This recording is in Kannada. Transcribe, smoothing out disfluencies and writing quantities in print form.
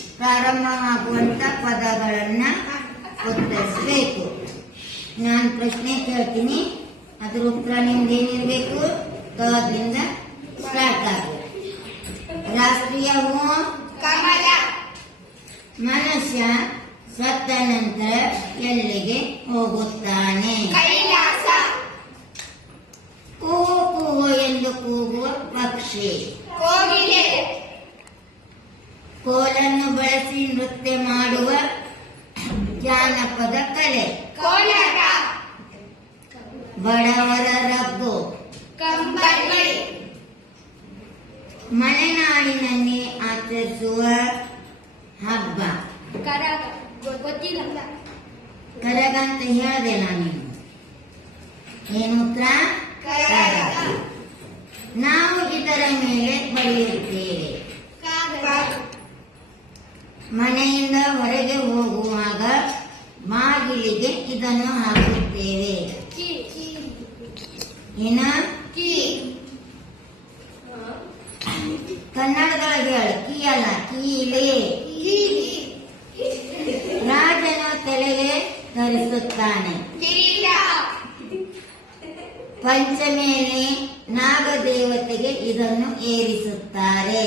ಪ್ರಾರಂಭವಾಗುವಂತ ಪದಗಳನ್ನ ಉತ್ತರಿಸಬೇಕು. ನಾನು ಪ್ರಶ್ನೆ ಕೇಳ್ತೀನಿ, ಅದ್ರ ಉತ್ತರ ನಿಮ್ದೇನಿರ್ಬೇಕು? ಕದಿಂದ ಸ್ಟಾರ್ಟ್ ಆಗಬೇಕು. ರಾಷ್ಟ್ರೀಯ ಹೂ ಕಮಲ. ಮನುಷ್ಯ ಸತ್ತ ನಂತರ ಎಲ್ಲಿಗೆ ಹೋಗುತ್ತಾನೆ? ಕೈಲಾಸ. ಕೂಗು ಕೂಗು ಎಂದು ಕೂಗುವ ಪಕ್ಷಿ? ಕೋಗಿಲೆ. ಕೋಲನ್ನು ಬಳಸಿ ನೃತ್ಯ ಮಾಡುವ ಜಾನಪದ ಕಲೆ? ಕೋಲಾಟ. ಬಡವರ ರಗ್ಗು? ಕಂಬಳಿ. ಮಲೆನಾಡಿನಲ್ಲಿ ಆಚರಿಸುವ ಹಬ್ಬ? ಕರಗ. ಗೊತ್ತಿಲ್ಲ. ಕರಗ ಅಂತ ಹೇಳಿದೆ ನಾನು. ಏನು ಉತ್ತರ? ಕರಗ. ನಾವು ಇದರ ಮೇಲೆ ಬರೆಯುತ್ತೇವೆ. ಮನೆಯಿಂದ ಹೊರಗೆ ಹೋಗುವಾಗ ಬಾಗಿಲಿಗೆ ಇದನ್ನು ಹಾಕುತ್ತೇವೆ. ಏನ? ಕನ್ನಡದೊಳಗೆ ಹೇಳಿ. ಕೀ ಅಲ್ಲ, ಕೀಲೆ. ರಾಜನು ತಲೆಗೆ ಧರಿಸುತ್ತಾನೆ. ಪಂಚಮಿಯಲ್ಲಿ ನಾಗದೇವತೆಗೆ ಇದನ್ನು ಏರಿಸುತ್ತಾರೆ.